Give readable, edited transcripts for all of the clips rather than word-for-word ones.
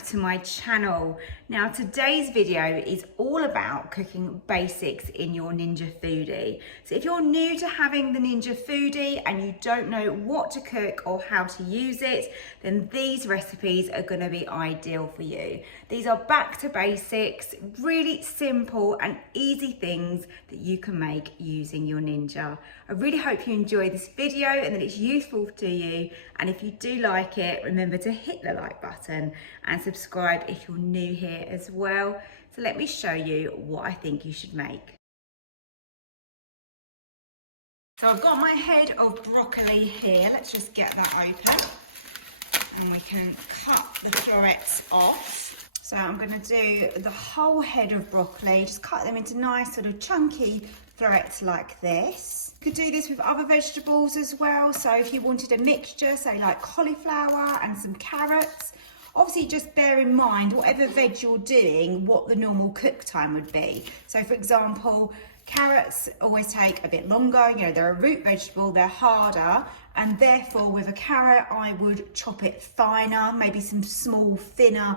back to my channel. Now today's video is all about cooking basics in your Ninja Foodi. So if you're new to having the Ninja Foodi and you don't know what to cook or how to use it, then these recipes are going to be ideal for you. These are back to basics, really simple and easy things that you can make using your Ninja. I really hope you enjoy this video and that it's useful to you, and if you do like it, remember to hit the like button and subscribe if you're new here as well. So let me show you what I think you should make. So I've got my head of broccoli here. Let's just get that open and we can cut the florets off. So I'm going to do the whole head of broccoli, just cut them into nice sort of chunky florets like this. You could do this with other vegetables as well. So if you wanted a mixture, say like cauliflower and some carrots, obviously just bear in mind whatever veg you're doing, what the normal cook time would be. So for example, carrots always take a bit longer, you know, they're a root vegetable, they're harder, and therefore with a carrot I would chop it finer, maybe some small thinner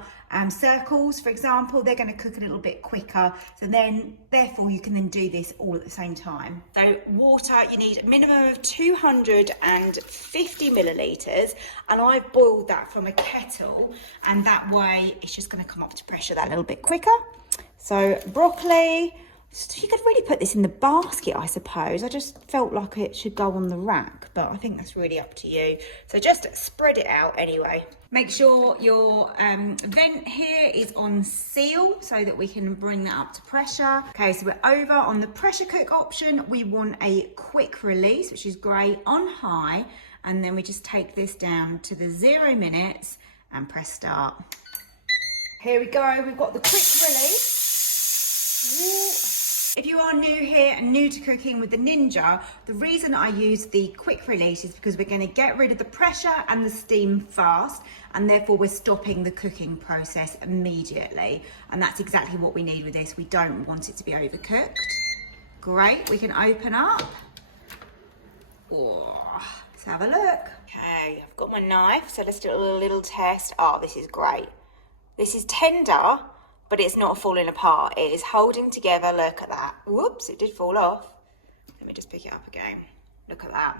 circles, for example. They're going to cook a little bit quicker, so then therefore you can then do this all at the same time. So water, you need a minimum of 250 millilitres, and I've boiled that from a kettle, and that way it's just going to come up to pressure that little bit quicker. So broccoli, you could really put this in the basket, I suppose. I just felt like it should go on the rack, but I think that's really up to you. So just spread it out anyway. Make sure your vent here is on seal so that we can bring that up to pressure. Okay, so we're over on the pressure cook option. We want a quick release, which is great, on high. And then we just take this down to the 0 minutes and press start. Here we go, we've got the quick release. Ooh. If you are new here and new to cooking with the Ninja, the reason I use the quick release is because we're going to get rid of the pressure and the steam fast, and therefore we're stopping the cooking process immediately. And that's exactly what we need with this. We don't want it to be overcooked. Great, we can open up. Oh, let's have a look. Okay, I've got my knife, so let's do a little test. Oh, this is great. This is tender, but it's not falling apart. It is holding together. Look at that. Whoops, it did fall off. Let me just pick it up again. Look at that.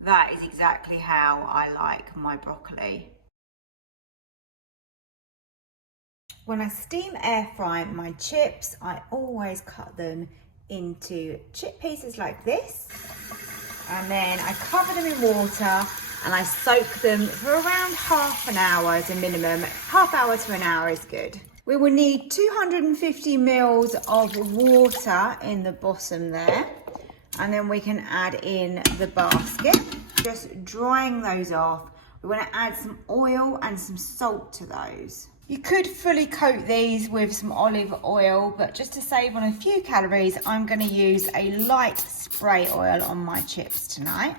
That is exactly how I like my broccoli. When I steam air fry my chips, I always cut them into chip pieces like this. And then I cover them in water and I soak them for around half an hour as a minimum. Half hour to an hour is good. We will need 250 mils of water in the bottom there, and then we can add in the basket. Just drying those off. We want to add some oil and some salt to those. You could fully coat these with some olive oil, but just to save on a few calories, I'm going to use a light spray oil on my chips tonight.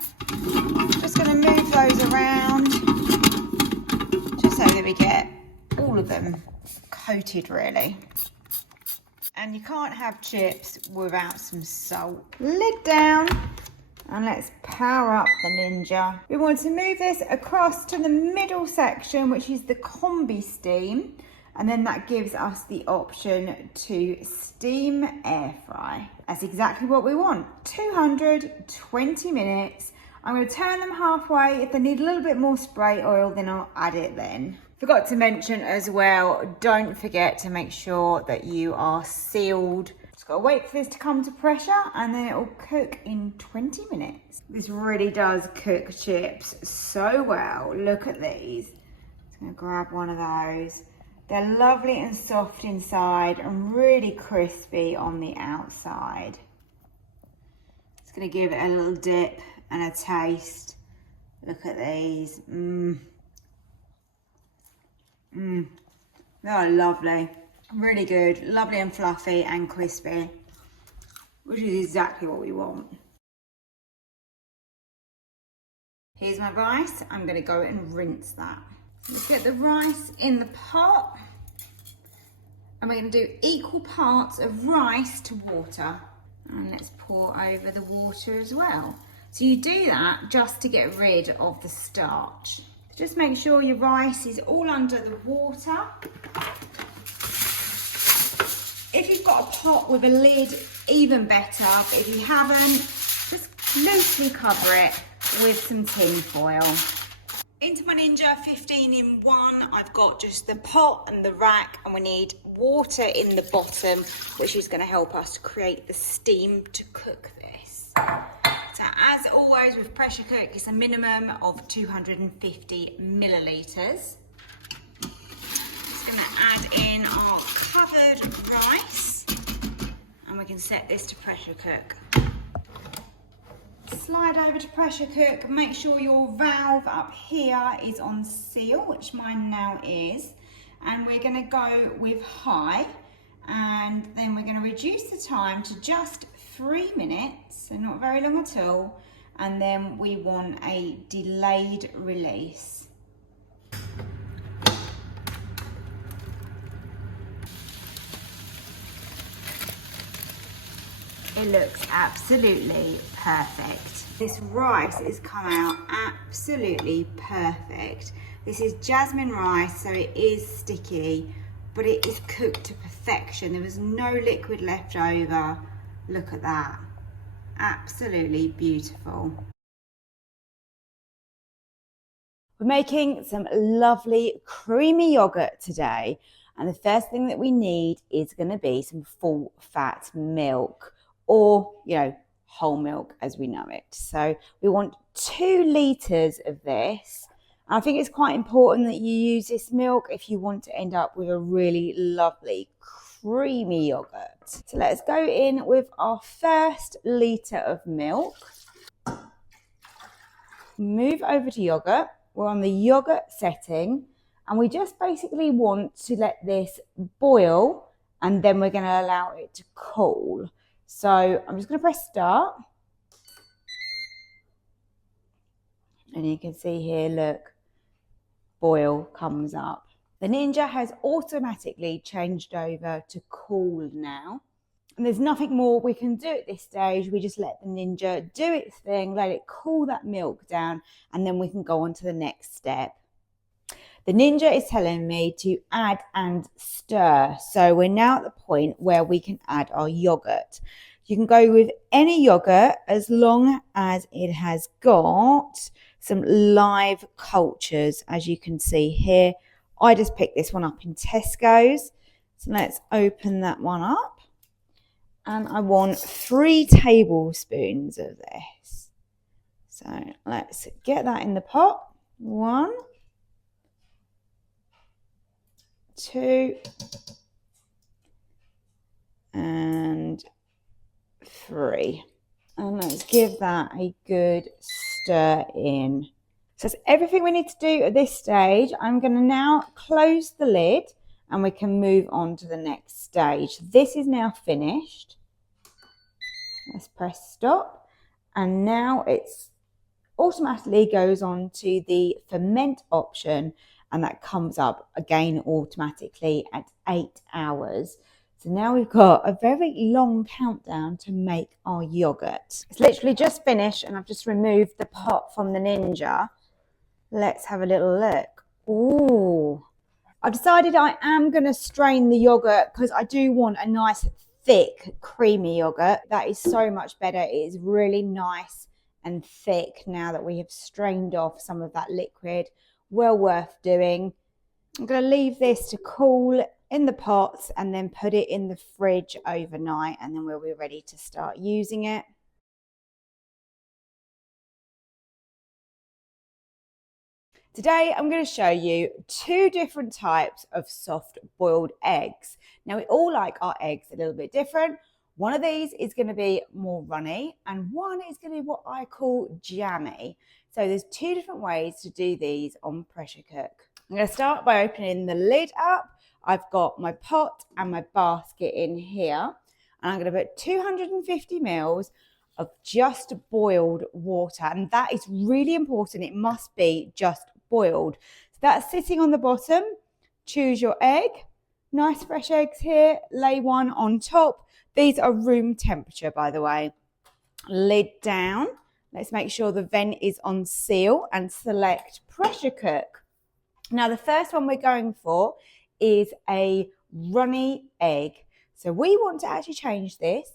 Just going to move those around, just so that we get all of them coated really. And you can't have chips without some salt. Lid down, and let's power up the Ninja. We want to move this across to the middle section, which is the combi steam, and then that gives us the option to steam air fry. That's exactly what we want. 220 minutes. I'm going to turn them halfway. If they need a little bit more spray oil, then I'll add it then. Forgot to mention as well, don't forget to make sure that you are sealed. Just gotta wait for this to come to pressure, and then it will cook in 20 minutes. This really does cook chips so well. Look at these. Just gonna grab one of those. They're lovely and soft inside and really crispy on the outside. Just gonna give it a little dip and a taste. Look at these. They're lovely, really good, lovely and fluffy and crispy, which is exactly what we want. Here's my rice. I'm going to go and rinse that. Let's get the rice in the pot, and we're going to do equal parts of rice to water, and let's pour over the water as well. So you do that just to get rid of the starch. Just make sure your rice is all under the water. If you've got a pot with a lid, even better. But if you haven't, just loosely cover it with some tin foil. Into my Ninja 15 in 1, I've got just the pot and the rack, and we need water in the bottom, which is going to help us to create the steam to cook this. So as always with pressure cook, it's a minimum of 250 millilitres. Just going to add in our covered rice, and we can set this to pressure cook. Slide over to pressure cook. Make sure your valve up here is on seal, which mine now is, and we're going to go with high, and then we're going to reduce the time to just 3 minutes, so not very long at all, and then we want a delayed release. It looks absolutely perfect. This rice has come out absolutely perfect. This is jasmine rice, so it is sticky, but it is cooked to perfection. There was no liquid left over. Look at that. Absolutely beautiful. We're making some lovely creamy yogurt today, and the first thing that we need is going to be some full fat milk, or whole milk as we know it. So we want 2 litres of this. I think it's quite important that you use this milk if you want to end up with a really lovely creamy yogurt. So let's go in with our first litre of milk. Move over to yogurt. We're on the yogurt setting, and we just basically want to let this boil, and then we're going to allow it to cool. So I'm just going to press start, and you can see here, look, boil comes up. The Ninja has automatically changed over to cool now, and there's nothing more we can do at this stage. We just let the Ninja do its thing, let it cool that milk down, and then we can go on to the next step. The Ninja is telling me to add and stir. So we're now at the point where we can add our yogurt. You can go with any yogurt as long as it has got some live cultures, as you can see here. I just picked this one up in Tesco's. So let's open that one up. And I want 3 tablespoons of this. So let's get that in the pot. 1, 2, and 3. And let's give that a good stir in. So that's everything we need to do at this stage. I'm going to now close the lid, and we can move on to the next stage. This is now finished. Let's press stop, and now it's automatically goes on to the ferment option, and that comes up again automatically at 8 hours. So now we've got a very long countdown to make our yogurt. It's literally just finished, and I've just removed the pot from the Ninja. Let's have a little look. Ooh. I've decided I am going to strain the yogurt because I do want a nice thick creamy yogurt. That is so much better. It is really nice and thick now that we have strained off some of that liquid. Well worth doing. I'm going to leave this to cool in the pots and then put it in the fridge overnight, and then we'll be ready to start using it. Today I'm going to show you 2 different types of soft boiled eggs. Now we all like our eggs a little bit different. One of these is going to be more runny, and one is going to be what I call jammy. So there's 2 different ways to do these on pressure cook. I'm going to start by opening the lid up. I've got my pot and my basket in here, and I'm going to put 250 mils of just boiled water, and that is really important. It must be just boiled. So that's sitting on the bottom. Choose your egg. Nice fresh eggs here. Lay one on top. These are room temperature, by the way. Lid down. Let's make sure the vent is on seal and select pressure cook. Now, the first one we're going for is a runny egg. So we want to actually change this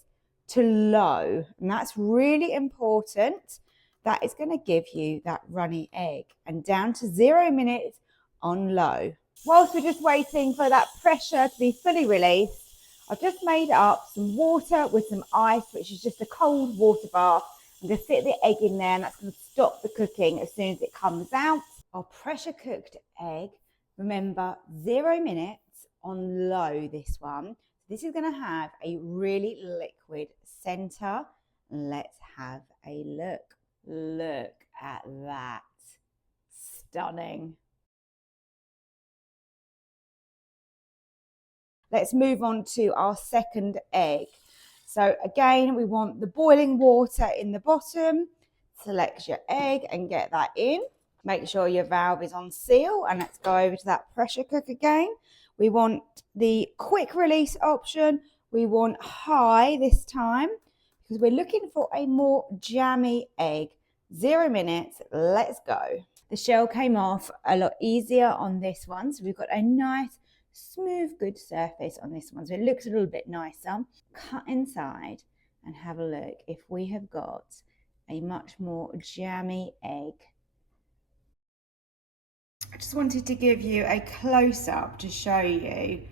to low, and that's really important. That is going to give you that runny egg, and down to 0 minutes on low. Whilst we're just waiting for that pressure to be fully released, I've just made up some water with some ice, which is just a cold water bath. I'm going to fit the egg in there, and that's going to stop the cooking as soon as it comes out. Our pressure cooked egg, remember 0 minutes on low, this one. This is going to have a really liquid center. Let's have a look. Look at that. Stunning. Let's move on to our second egg. So again, we want the boiling water in the bottom. Select your egg and get that in. Make sure your valve is on seal, and let's go over to that pressure cook again. We want the quick release option. We want high this time because we're looking for a more jammy egg. 0 minutes, let's go. The shell came off a lot easier on this one. So we've got a nice, smooth, good surface on this one. So it looks a little bit nicer. Cut inside and have a look if we have got a much more jammy egg. I just wanted to give you a close-up to show you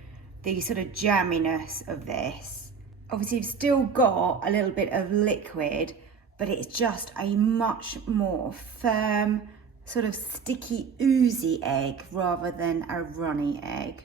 the sort of jamminess of this. Obviously you've still got a little bit of liquid, but it's just a much more firm, sort of sticky, oozy egg rather than a runny egg.